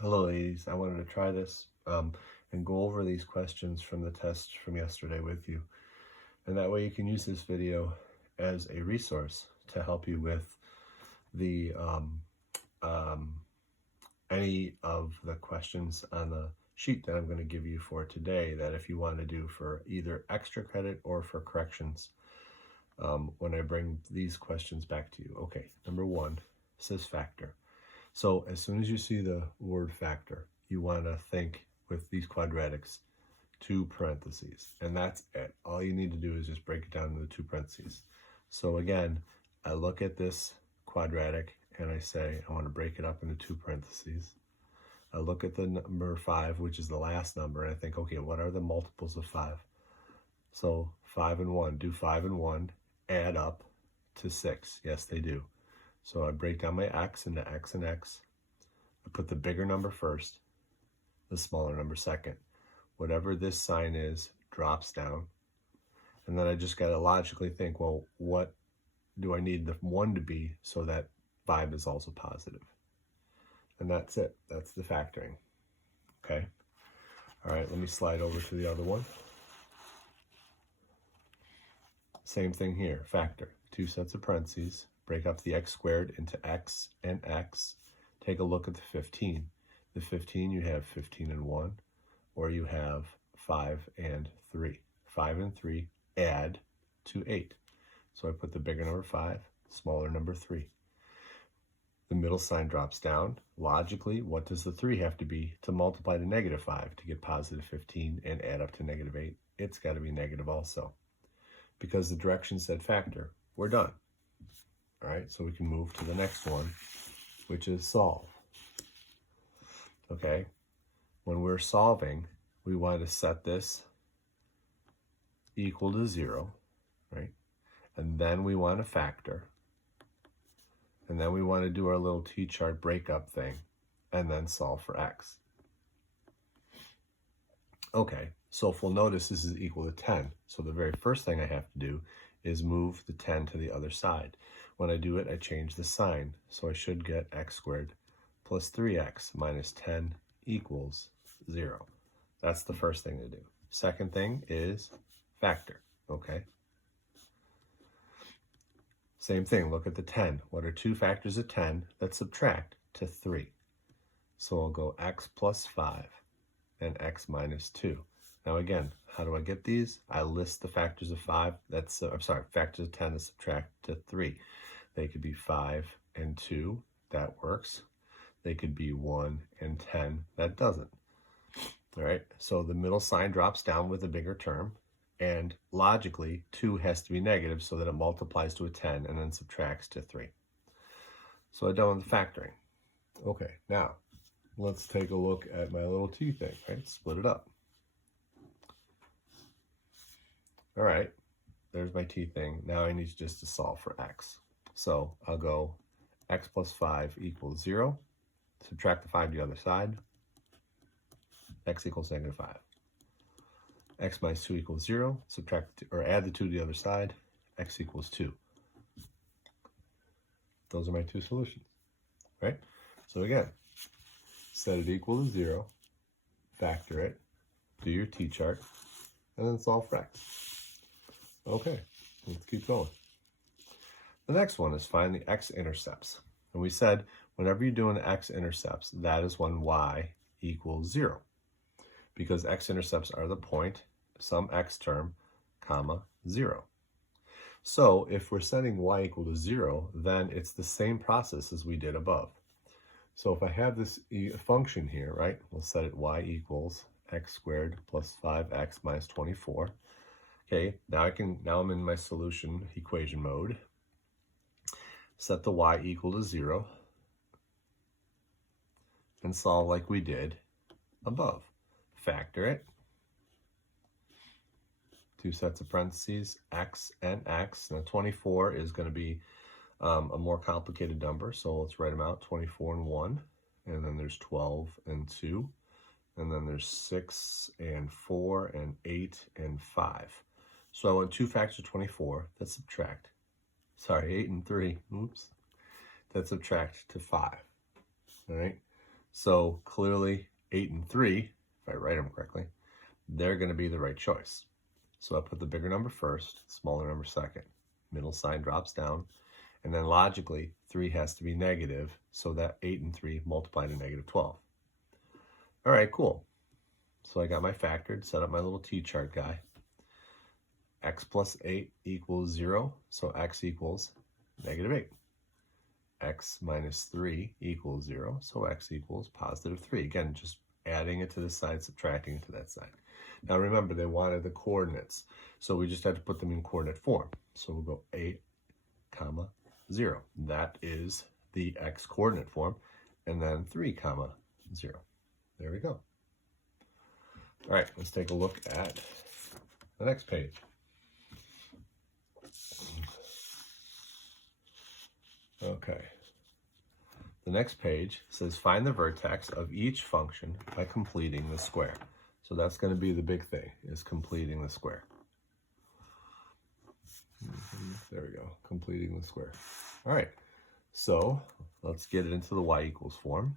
Hello, ladies. I wanted to try this and go over these questions from the test from yesterday with you. And that way you can use this video as a resource to help you with the any of the questions on the sheet that I'm going to give you for today, that if you want to do for either extra credit or for corrections when I bring these questions back to you. Okay, number one says factor. So as soon as you see the word factor, you want to think with these quadratics, 2 parentheses, and that's it. All you need to do is just break it down into 2 parentheses. So again, I look at this quadratic and I say, I want to break it up into 2 parentheses. I look at the number 5, which is the last number, and I think, okay, what are the multiples of 5? So 5 and 1, do 5 and 1, add up to 6. Yes, they do. So I break down my x into x and x. I put the bigger number first, the smaller number second. Whatever this sign is drops down. And then I just got to logically think, well, what do I need the 1 to be so that 5 is also positive? And that's it. That's the factoring. Okay. All right, let me slide over to the other one. Same thing here, factor. 2 sets of parentheses. Break up the x squared into x and x. Take a look at the 15. The 15, you have 15 and 1, or you have 5 and 3. 5 and 3 add to 8. So I put the bigger number 5, smaller number 3. The middle sign drops down. Logically, what does the 3 have to be to multiply to negative 5 to get positive 15 and add up to negative 8? It's got to be negative also. Because the direction said factor, we're done. All right, so we can move to the next one, which is solve. Okay, when we're solving, we want to set this equal to 0, right? And then we want to factor. And then we want to do our little t-chart breakup thing, and then solve for x. Okay, so if we'll notice, this is equal to 10. So the very first thing I have to do is move the 10 to the other side. When I do it, I change the sign. So I should get x squared plus 3x minus 10 equals 0. That's the first thing to do. Second thing is factor, okay? Same thing, look at the 10. What are 2 factors of 10 that subtract to 3? So I'll go x plus 5 and x minus 2. Now again, how do I get these? I list the factors of 5, factors of 10 that subtract to 3. They could be 5 and 2, that works. They could be 1 and 10, that doesn't. All right, so the middle sign drops down with a bigger term, and logically, 2 has to be negative so that it multiplies to a 10 and then subtracts to 3. So I'm done with the factoring. Okay, now let's take a look at my little t thing, right? Split it up. All right, there's my t thing. Now I need just to solve for x. So I'll go x plus 5 equals 0. Subtract the 5 to the other side. X equals negative 5. X minus 2 equals 0. Subtract or add the 2 to the other side. X equals 2. Those are my 2 solutions, right? So again, set it equal to 0, factor it, do your t-chart, and then solve for x. Okay, let's keep going. The next one is find the x-intercepts. And we said whenever you're doing the x-intercepts, that is when y equals 0. Because x-intercepts are the point, some x term, comma, 0. So if we're setting y equal to 0, then it's the same process as we did above. So if I have this function here, right, we'll set it y equals x squared plus 5x minus 24. Okay, now I'm in my solution equation mode. Set the y equal to 0 and solve like we did above. Factor it. 2 sets of parentheses, x and x. Now 24 is going to be a more complicated number, so let's write them out. 24 and 1, and then there's 12 and 2, and then there's 6 and 4 and 8 and 5. So I want 2 factors of 24 that subtract. 8 and 3, oops, that subtract to 5. All right, So clearly 8 and 3, if I write them correctly, they're going to be the right choice. So I put the bigger number first, smaller number second. Middle sign drops down. And then logically, 3 has to be negative, so that 8 and 3 multiply to negative 12. All right, cool. So I got my factored, set up my little t-chart guy. X plus 8 equals 0, so x equals negative 8. X minus 3 equals 0, so x equals positive 3. Again, just adding it to this side, subtracting it to that side. Now remember, they wanted the coordinates, so we just had to put them in coordinate form. So we'll go 8, comma, 0. That is the x coordinate form, and then 3, comma, 0. There we go. All right, let's take a look at the next page. Okay. The next page says find the vertex of each function by completing the square. So that's going to be the big thing, is completing the square. There we go, completing the square. All right, so let's get it into the y equals form.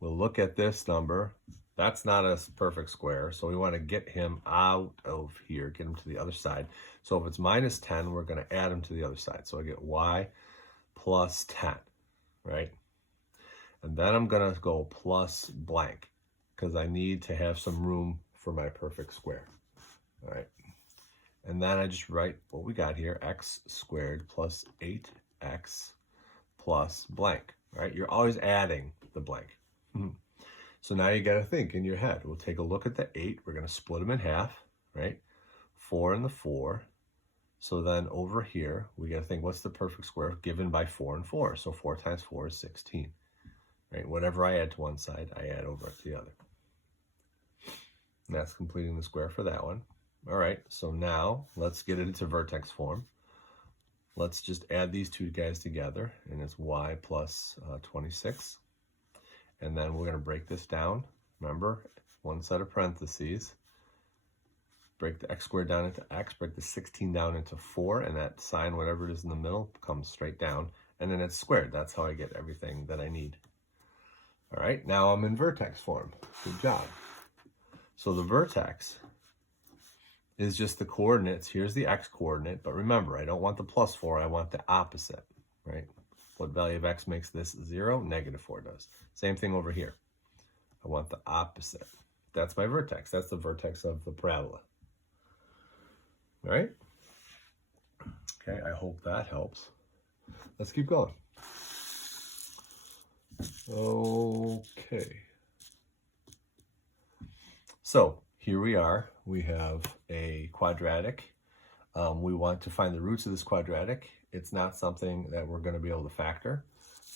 We'll look at this number. That's not a perfect square, so we want to get him out of here, get him to the other side. So if it's minus 10, we're going to add him to the other side. So I get y plus 10, right? And then I'm going to go plus blank, because I need to have some room for my perfect square. All right. And then I just write what we got here, x squared plus 8x plus blank, right? You're always adding the blank. So now you got to think in your head. We'll take a look at the 8. We're going to split them in half, right? 4 and the 4. So then over here, we got to think, what's the perfect square given by 4 and 4? So 4 times 4 is 16, right? Whatever I add to one side, I add over to the other. And that's completing the square for that one. All right, so now let's get it into vertex form. Let's just add these two guys together, and it's y plus 26. And then we're going to break this down. Remember, one set of parentheses. Break the x squared down into x, break the 16 down into 4, and that sign, whatever it is in the middle, comes straight down. And then it's squared. That's how I get everything that I need. All right, now I'm in vertex form. Good job. So the vertex is just the coordinates. Here's the x coordinate, but remember, I don't want the plus 4, I want the opposite, right? What value of x makes this 0? Negative 4 does. Same thing over here. I want the opposite. That's my vertex. That's the vertex of the parabola. All right? Okay, I hope that helps. Let's keep going. Okay. So here we are. We have a quadratic. We want to find the roots of this quadratic. It's not something that we're going to be able to factor.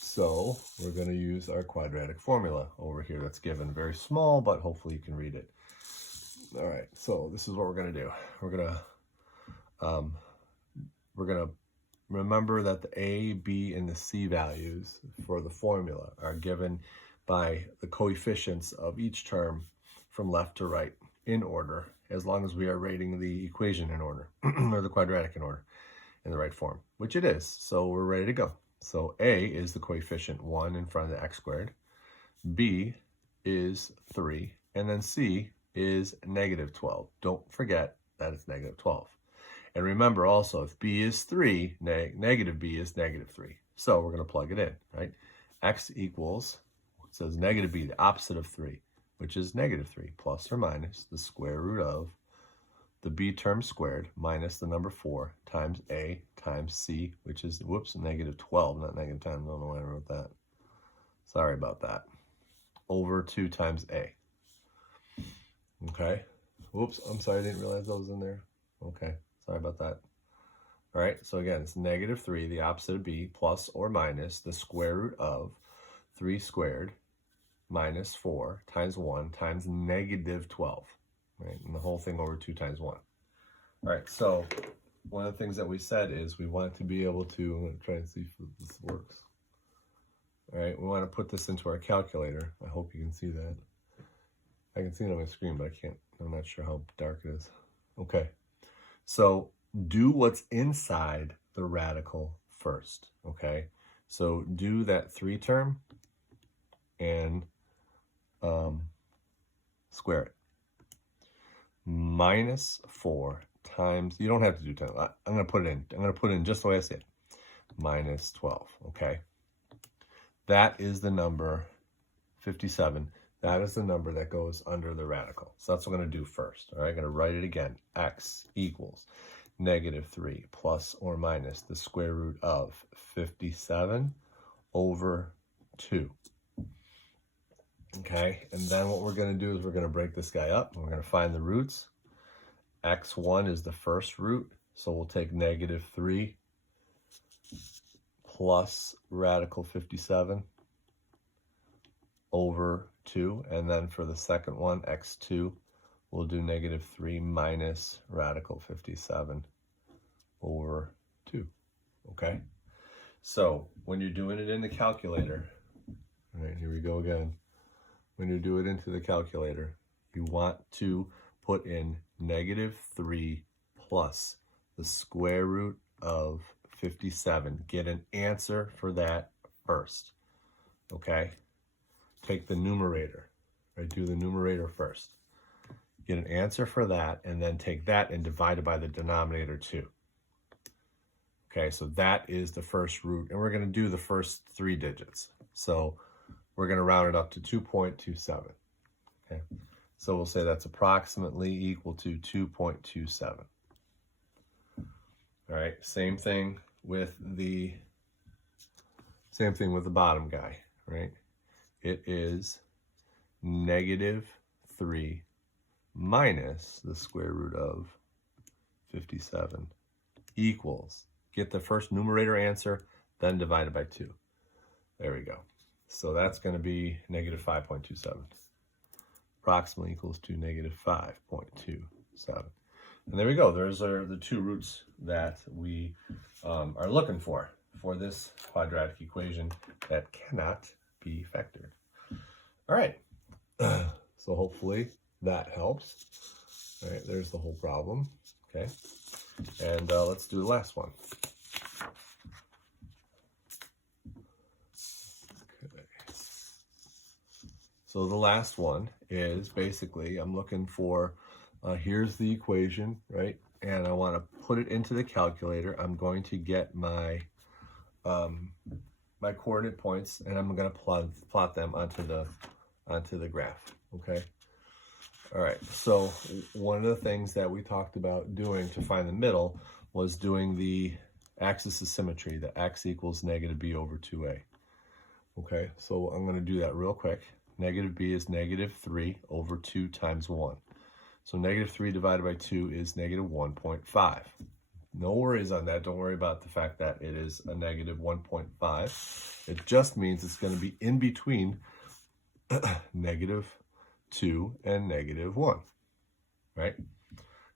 So we're going to use our quadratic formula over here that's given. Very small, but hopefully you can read it. All right, so this is what we're going to do. We're going to remember that the A, B, and the C values for the formula are given by the coefficients of each term from left to right in order, as long as we are rating the equation in order, or the quadratic in order, in the right form, which it is. So we're ready to go. So A is the coefficient 1 in front of the x squared, B is 3, and then C is negative 12. Don't forget that it's negative 12. And remember also, if B is 3, negative B is negative 3. So we're going to plug it in, right? X equals, it says negative B, the opposite of 3, which is negative 3, plus or minus the square root of the B term squared minus the number 4 times A times C, which is, whoops, negative 12, not negative 10. I don't know why I wrote that. Sorry about that. Over 2 times A. Okay. Whoops, I'm sorry, I didn't realize that was in there. Okay, sorry about that. All right, so again, it's negative 3, the opposite of B, plus or minus the square root of 3 squared minus 4 times 1 times negative 12, right? And the whole thing over 2 times 1. All right, so one of the things that we said is we want to be able to, I'm going to try and see if this works. All right, we want to put this into our calculator. I hope you can see that. I can see it on my screen, but I can't, I'm not sure how dark it is. Okay, so do what's inside the radical first, okay? So do that 3 term and square it. Minus 4 times, you don't have to do 10. I'm going to put it in. I'm going to put it in just the way I say it. Minus 12, okay? That is the number 57. That is the number that goes under the radical. So that's what I'm going to do first. All right, I'm going to write it again. X equals -3 plus or minus the square root of 57 over 2. Okay, and then what we're going to do is we're going to break this guy up. And we're going to find the roots. X1 is the first root, so we'll take -3 plus radical 57 over 2. And then for the second one, X2, we'll do -3 minus radical 57 over 2. Okay, so when you're doing it in the calculator, all right, here we go again. When you do it into the calculator, you want to put in -3 plus the square root of 57. Get an answer for that first, okay? Take the numerator, right? Do the numerator first. Get an answer for that, and then take that and divide it by the denominator too. Okay, so that is the first root, and we're going to do the first 3 digits. So we're going to round it up to 2.27. Okay, so we'll say that's approximately equal to 2.27. All right, same thing with the bottom guy, right? It is -3 minus the square root of 57 equals, get the first numerator answer, then divide it by 2. There we go. So that's going to be -5.27. Approximately equals to -5.27. And there we go. Those are the 2 roots that we are looking for this quadratic equation that cannot be factored. All right. So hopefully that helps. All right, there's the whole problem. Okay. And let's do the last one. Okay. So the last one is basically, I'm looking for, here's the equation, right? And I want to put it into the calculator. I'm going to get my my coordinate points, and I'm going to plot them onto the graph. Okay. All right. So one of the things that we talked about doing to find the middle was doing the axis of symmetry, the x equals -b over 2a. Okay. So I'm going to do that real quick. -b is -3 over 2 times 1. So -3 divided by 2 is -1.5. No worries on that. Don't worry about the fact that it is a -1.5. It just means it's going to be in between -2 and -1, right?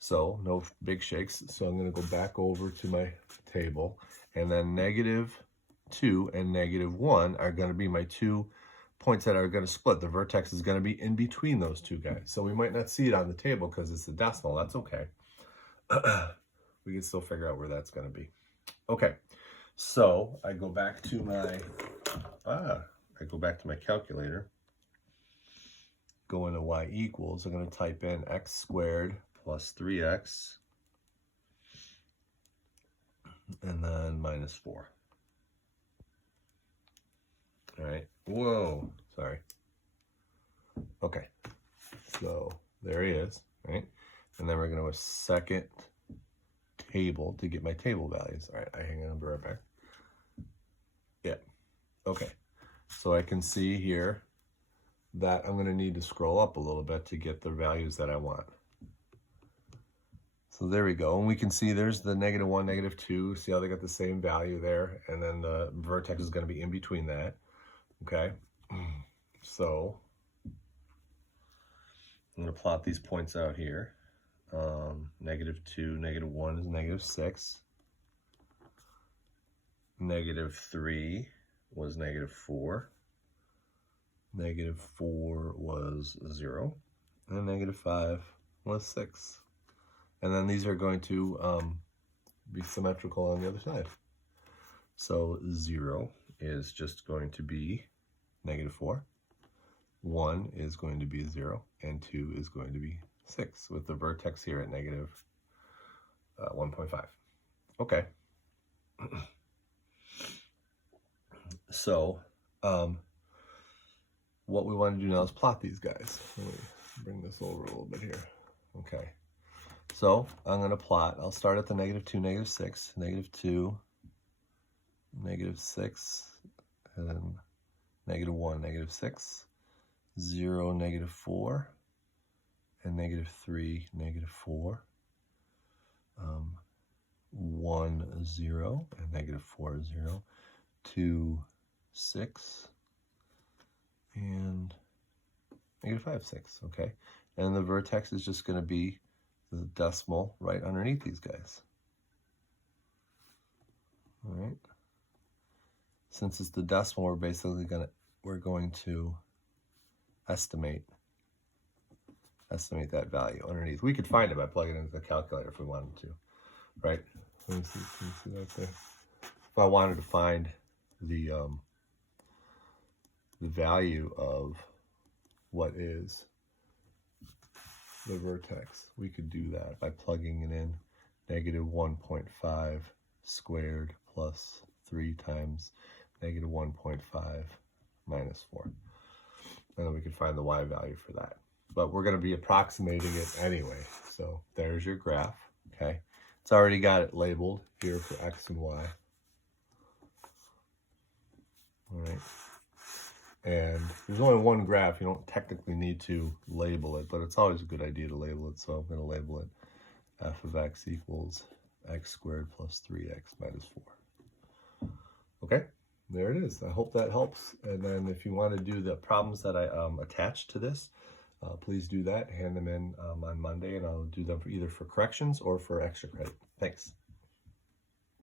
So no big shakes. So I'm going to go back over to my table, and then -2 and -1 are going to be my 2 points that are going to split. The vertex is going to be in between those 2 guys. So we might not see it on the table because it's a decimal. That's okay. We can still figure out where that's going to be. Okay, so I go back to my calculator. Go into y equals. I'm going to type in x squared plus 3x, and then -4. All right. Whoa. Sorry. Okay. So there he is, right? And then we're going to a second table to get my table values. All right. Hang on. I'll be right back. Yeah. Okay. So I can see here that I'm going to need to scroll up a little bit to get the values that I want. So there we go. And we can see there's the -1, -2. See how they got the same value there? And then the vertex is going to be in between that. Okay. So I'm going to plot these points out here. -2, -1 is -6. -3 was -4. -4 was 0. And -5 was 6. And then these are going to be symmetrical on the other side. So 0 is just going to be -4. 1 is going to be 0, and 2 is going to be 6, with the vertex here at -1.5. Okay. So, what we want to do now is plot these guys. Let me bring this over a little bit here. Okay. So, I'm going to plot. I'll start at the -2, -6, -2, -6, and then -1, -6, 0, -4, and -3, -4, 1, 0, and -4, 0, 2, 6, and -5, 6, okay? And the vertex is just going to be the decimal right underneath these guys. All right. Since it's the decimal, we're going to estimate that value underneath. We could find it by plugging it into the calculator if we wanted to, right? Let me see. Can you see that there? If I wanted to find the value of what is the vertex, we could do that by plugging it in. -1.5 squared plus 3 times -1.5 minus 4. And then we can find the y value for that. But we're going to be approximating it anyway. So there's your graph, okay? It's already got it labeled here for x and y. All right. And there's only one graph. You don't technically need to label it, but it's always a good idea to label it. So I'm going to label it f of x equals x squared plus 3x minus 4. Okay, there it is. I hope that helps. And then if you want to do the problems that I attached to this, please do that. Hand them in on Monday, and I'll do them either for corrections or for extra credit. Thanks.